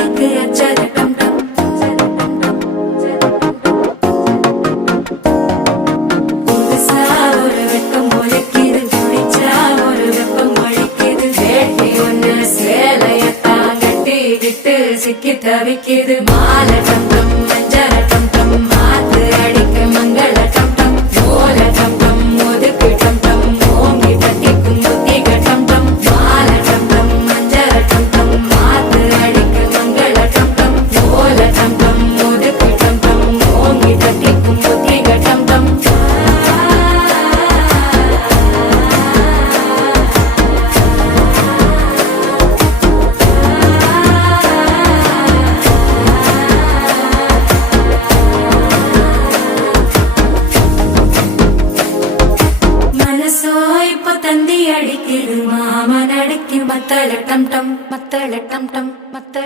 வெடிக்கு அச்சர டம் டம். புதுசா ஒரு வெக்கம் முளைக்குது, குடிச்சா ஒரு வெப்பம் ஒழிக்குது. வேட்டி ஒண்ணு சேலையத்தான் கட்டிக்கிட்டு சிக்கி தவிக்குது. மாலை டம் டம் மஞ்சர டம் டம் மாத்து அடிக்க மங்க